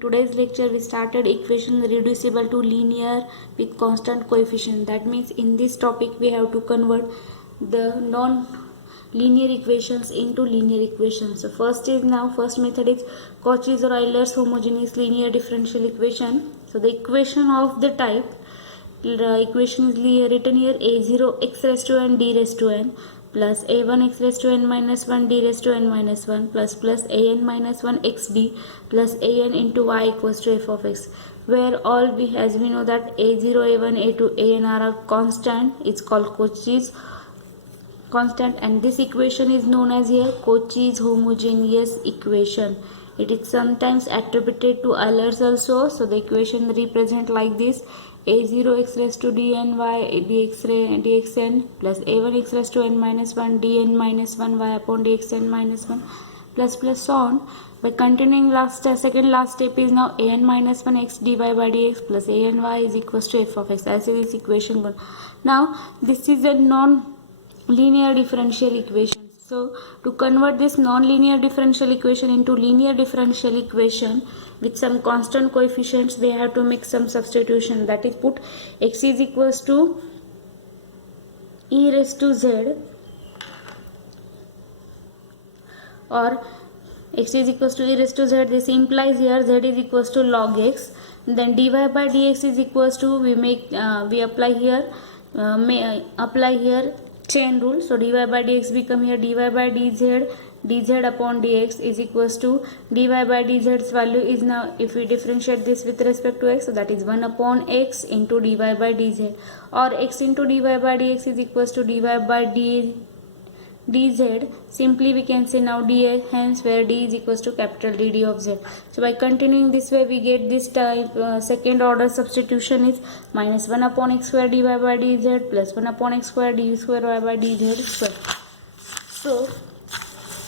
Today's lecture we started equation reducible to linear with constant coefficient. That means in this topic we have to convert the non-linear equations into linear equations. So first method is Cauchy's or Euler's homogeneous linear differential equation. So the equation of the type equation is written here a0 x raised to n d raised to n plus a1 x raised to n minus 1 d raised to n minus 1 plus an minus 1 x d plus an into y equals to f of x, where all we, as we know that a0 a1 a2 an are constant. It's called Cauchy's constant, and this equation is known as here Cauchy's homogeneous equation. It is sometimes attributed to Euler's also. So the equation represent like this: a0 x raised to dn y dxn plus a1 x raised to n minus 1 dn minus 1 y upon dxn minus 1 plus so on. By continuing second last step is now an minus 1 x dy by dx plus an y is equals to f of x. As is this equation 1. Now this is a non-linear differential equation. So to convert this non-linear differential equation into linear differential equation with some constant coefficients, we have to make some substitution. That is, put x is equals to e raised to z, or x is equals to e raised to z. This implies here z is equals to log x. Then dy by dx is equals to, we apply here chain rule. So dy by dx become here dy by dz upon dx is equals to dy by dz's value is now, if we differentiate this with respect to x, so that is 1 upon x into dy by dz, or x into dy by dx is equals to dy by dz. Simply we can say now dx, hence where d is equals to capital dd of z. So by continuing this way, we get this type second order substitution is minus 1 upon x square dy by dz plus 1 upon x square d square y by dz square. So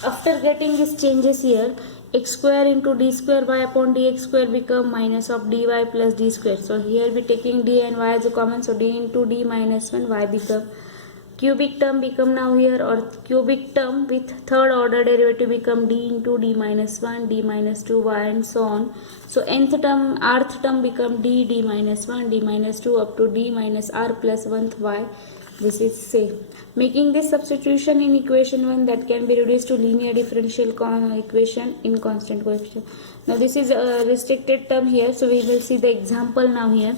after getting these changes here, x square into d square y upon dx square become minus of dy plus d square. So here we taking d and y as a common, so d into d minus 1 y become cubic term become now here, or cubic term with third order derivative become d into d minus 1 d minus 2 y and so on. So rth term become d minus 1 d minus 2 up to d minus r plus 1th y. This is safe. Making this substitution in equation 1, that can be reduced to linear differential equation in constant coefficient. Now this is a restricted term here, so we will see the example now here.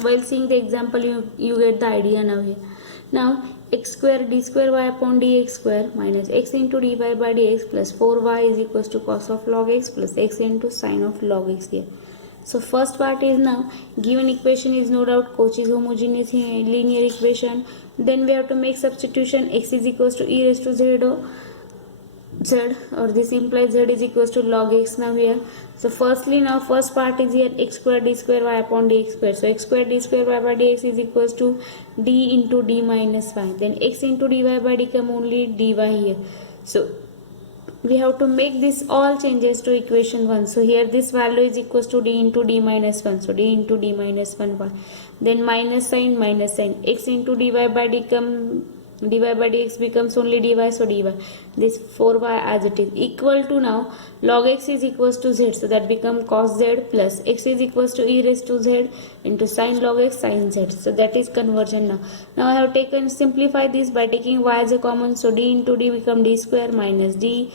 While seeing the example, you get the idea now here. Now x square d square y upon dx square minus x into dy by dx plus 4y is equals to cos of log x plus x into sin of log x here. So first part is now given equation is no doubt Cauchy's homogeneous linear equation. Then we have to make substitution. X is equals to e raised to z, or this implies z is equals to log x now here. So firstly, now first part is here x square d square y upon dx square. So x square d square y by dx is equals to d into d minus y. Then x into dy by become only dy here. So we have to make this all changes to equation 1. So here this value is equals to d into d minus 1. So d into d minus 1 y. Then minus sign x into dy by dx becomes only dy, so dy. This 4y as it is equal to now log x is equals to z, so that become cos z plus x is equals to e raised to z into sin log x sin z. So that is conversion now. Now I have taken simplify this by taking y as a common, so d into d become d square minus d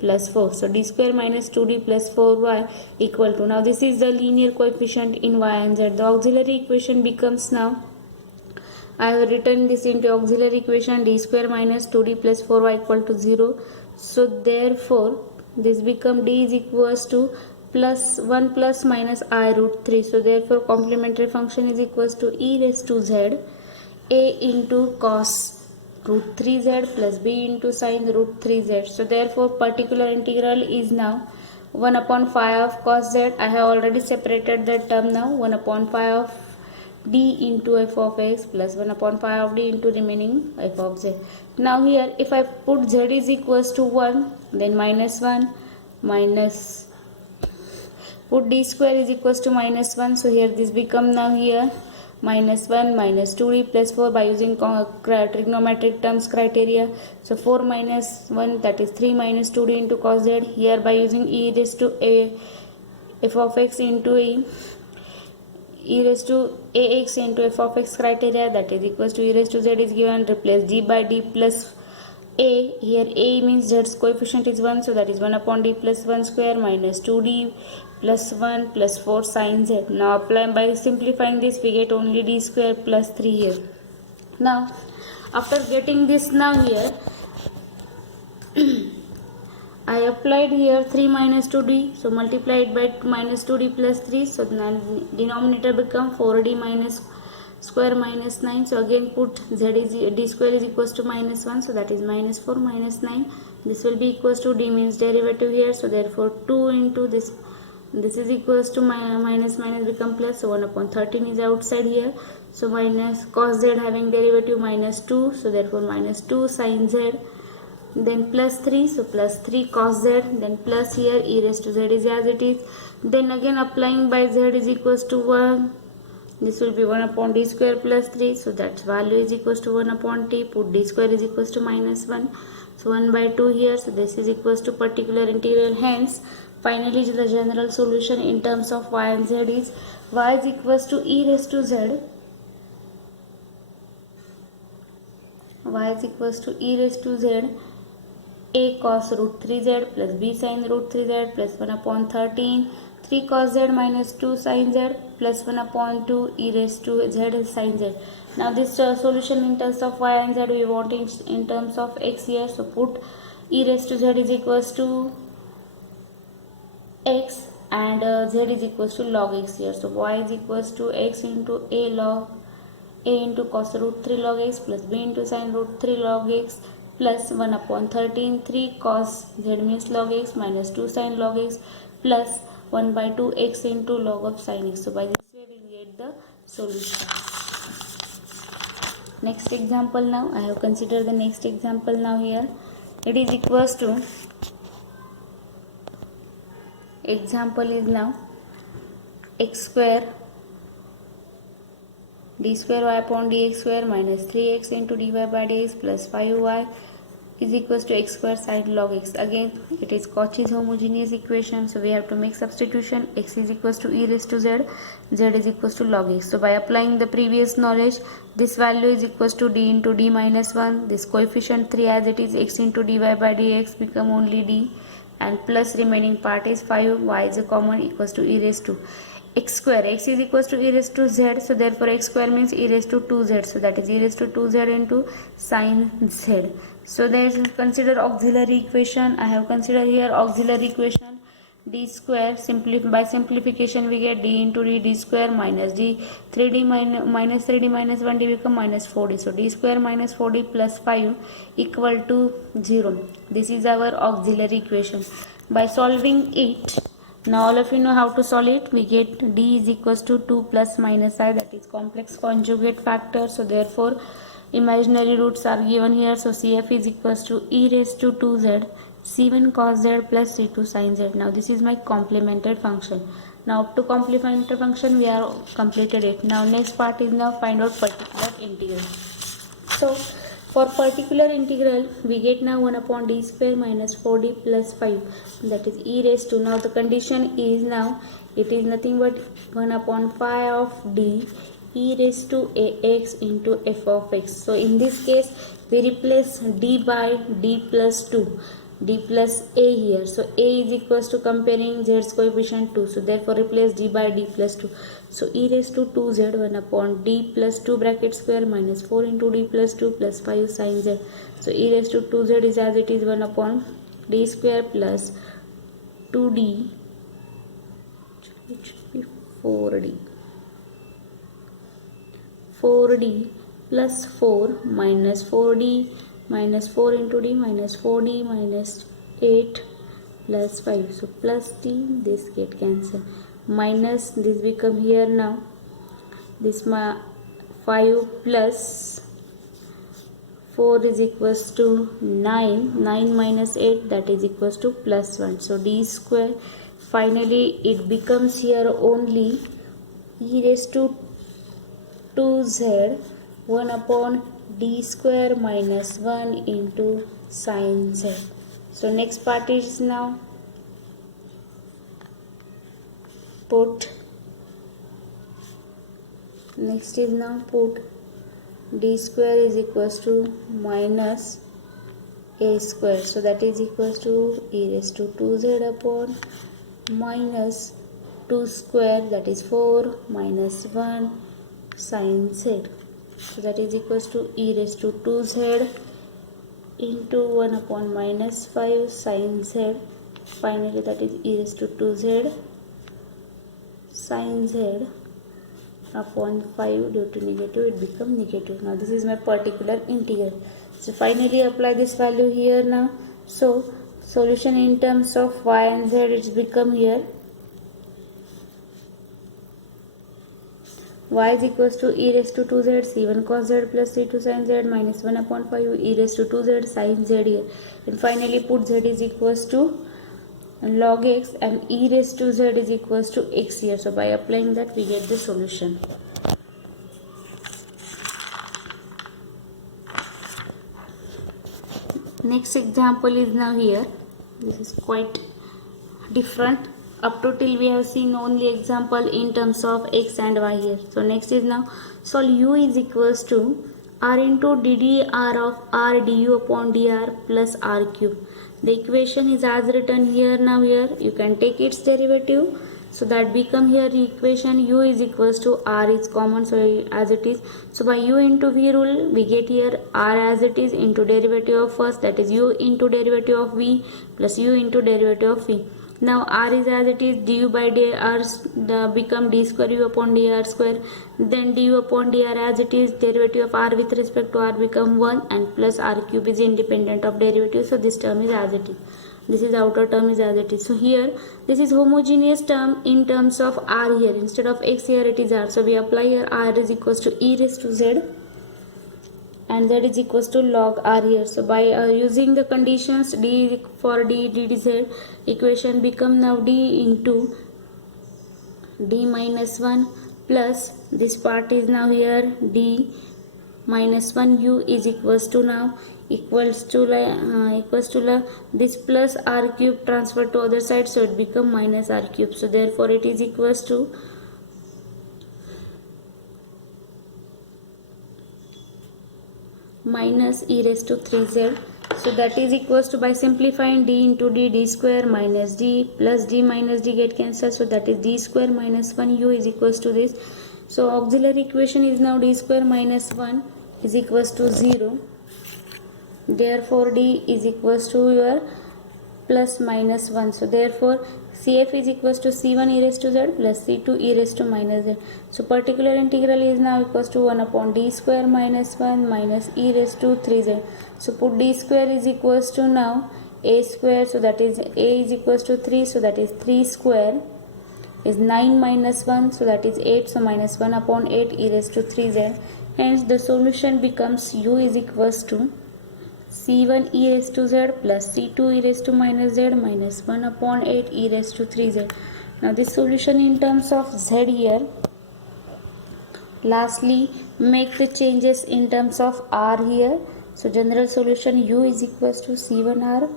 plus 4. So d square minus 2d plus 4y equal to, now this is the linear coefficient in y and z. The auxiliary equation becomes now, I have written this into auxiliary equation d square minus 2d plus 4y equal to 0. So therefore this become d is equals to plus 1 plus minus I root 3. So therefore complementary function is equals to e raised to z a into cos root 3z plus b into sin root 3z. So therefore particular integral is now 1 upon 5 of cos z. I have already separated that term now. 1 upon 5 of d into f of x plus 1 upon 5 of d into remaining f of z. Now here if I put z is equals to 1, then minus 1 minus, put d square is equals to minus 1. So here this become now here minus 1 minus 2d plus 4 by using trigonometric terms criteria. So 4 minus 1, that is 3 minus 2d into cos z. Here by using e raised to f of x into e raised to ax into f of x criteria, that is equals to e raised to z is given, replace d by d plus a. Here a means z's coefficient is 1, so that is 1 upon d plus 1 square minus 2d plus 1 plus 4 sin z. Now apply by simplifying this we get only d square plus 3 here. Now after getting this, now here I applied here 3 minus 2d, so multiplied by minus 2d plus 3, so now denominator become 4d minus square minus 9, so again put z is d square is equals to minus 1, so that is minus 4 minus 9, this will be equals to d means derivative here, so therefore 2 into this is equals to minus become plus, so 1 upon 13 is outside here, so minus cos z having derivative minus 2, so therefore minus 2 sin z, then plus 3, so plus 3 cos z, then plus here e raised to z is as it is, then again applying by z is equals to 1, this will be 1 upon d square plus 3, so that value is equals to 1 upon t, put d square is equals to minus 1, so 1 by 2 here, so this is equals to particular integral. Hence finally the general solution in terms of y and z is y is equals to e raised to z, y is equals to e raised to z a cos root 3z plus b sin root 3z plus 1 upon 13, 3 cos z minus 2 sin z plus 1 upon 2 e raised to z sin z. Now this solution in terms of y and z we want in terms of x here, so put e raised to z is equals to x and z is equals to log x here, so y is equals to x into a into cos root 3 log x plus b into sin root 3 log x plus 1 upon 13, 3 cos z means log x minus 2 sin log x plus 1 by 2 x into log of sin x. So by this way we get the solution. Next example now, I have considered the next example now here. It is equals to, example is now x square d square y upon dx square minus 3x into dy by dx plus 5y is equals to x square sine log x. Again it is Cauchy's homogeneous equation, so we have to make substitution. X is equals to e raised to z, z is equals to log x. So by applying the previous knowledge, this value is equals to d into d minus 1, this coefficient 3 as it is, x into dy by dx become only d, and plus remaining part is 5, y is a common, equals to e raised to x square, x is equals to e raised to z, so therefore x square means e raised to 2z, so that is e raised to 2z into sin z. So there consider auxiliary equation. I have considered here auxiliary equation d square, by simplification we get d into d square minus d 3d minus 3d minus 1d become minus 4d, so d square minus 4d plus 5 equal to 0. This is our auxiliary equation. By solving it, now all of you know how to solve it. We get d is equals to 2 plus minus I, that is complex conjugate factor, so therefore imaginary roots are given here, so CF is equals to e raised to 2z c1 cos z plus c2 sin z. Now this is my complemented function. Now up to complementary function we are completed it. Now next part is now find out particular integral. So for particular integral we get now 1 upon d square minus 4d plus 5, that is e raised to, now the condition is now it is nothing but 1 upon 5 of d e raised to ax into f of x. So in this case we replace d by d plus 2, d plus a here, so a is equals to comparing z's coefficient 2, so therefore replace d by d plus 2, so e raised to 2z 1 upon d plus 2 bracket square minus 4 into d plus 2 plus 5 sin z, so e raised to 2z is as it is 1 upon d square plus 2d, it should be 4d plus 4 minus 4d minus 4 into d minus 4d minus 8 plus 5, so plus d, this get cancelled, minus this become here now this 5 plus 4 is equals to 9, 9 minus 8, that is equals to plus 1, so d square, finally it becomes here only e raised to 2z 1 upon d square minus 1 into sin z. So next part is now put next is now put d square is equals to minus a square, so that is equals to e raised to 2z upon minus 2 square, that is 4 minus 1 sin z, so that is equals to e raised to 2z into 1 upon minus 5 sin z. Finally that is e raised to 2z sin z upon 5, due to negative it become negative. Now this is my particular integral. So finally apply this value here now. So solution in terms of y and z, it's become here y is equals to e raised to 2z c1 cos z plus c2 sin z minus 1 upon 5 e raised to 2z sin z here, and finally put z is equals to log x and e raised to z is equals to x here. So by applying that we get the solution. Next example is now here. This is quite different. Up to till we have seen only example in terms of x and y here. So next is now solve u is equals to r into ddr of r du upon dr plus r cube. The equation is as written here. Now here you can take its derivative, so that become here equation u is equals to r is common, so as it is. So by u into v rule we get here r as it is into derivative of first, that is u into derivative of v plus u into derivative of v. Now r is as it is, du by dr become d square u upon dr square, then du upon dr as it is, derivative of r with respect to r become 1, and plus r cube is independent of derivative, so this term is as it is. This is outer term is as it is. So here this is homogeneous term in terms of r here, instead of x here it is r. So we apply here r is equals to e raised to z and z is equals to log r here. So by using the conditions d for d dz, equation become now d into d minus 1 plus this part is now here d minus 1 u is equals to now equals to this plus r cube transferred to other side, so it become minus r cube. So therefore it is equals to minus e raised to 3z. So that is equals to, by simplifying d into d square minus d plus d minus d get cancelled, so that is d square minus 1 u is equals to this. So auxiliary equation is now d square minus 1 is equals to 0. Therefore d is equals to your plus minus 1. So therefore CF is equals to C1 e raised to z plus C2 e raised to minus z. So particular integral is now equals to 1 upon d square minus 1 minus e raised to 3z. So put d square is equals to now a square, so that is a is equals to 3, so that is 3 square is 9 minus 1, so that is 8, so minus 1 upon 8 e raised to 3z. Hence the solution becomes u is equals to C1 e raised to z plus C2 e raised to minus z minus 1 upon 8 e raised to 3z. Now this solution in terms of z here. Lastly, make the changes in terms of r here. So general solution u is equals to C1r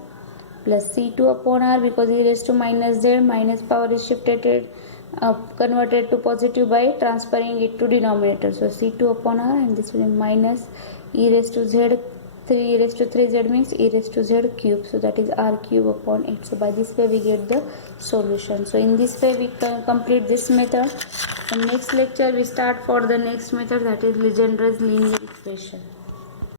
plus C2 upon r, because e raised to minus z, minus power is shifted converted to positive by transferring it to denominator. So C2 upon r, and this will be minus e raised to z 3 e raised to 3z means e raised to z cube, so that is r cube upon 8. So by this way we get the solution. So in this way we can complete this method. In next lecture we start for the next method, that is Legendre's linear equation.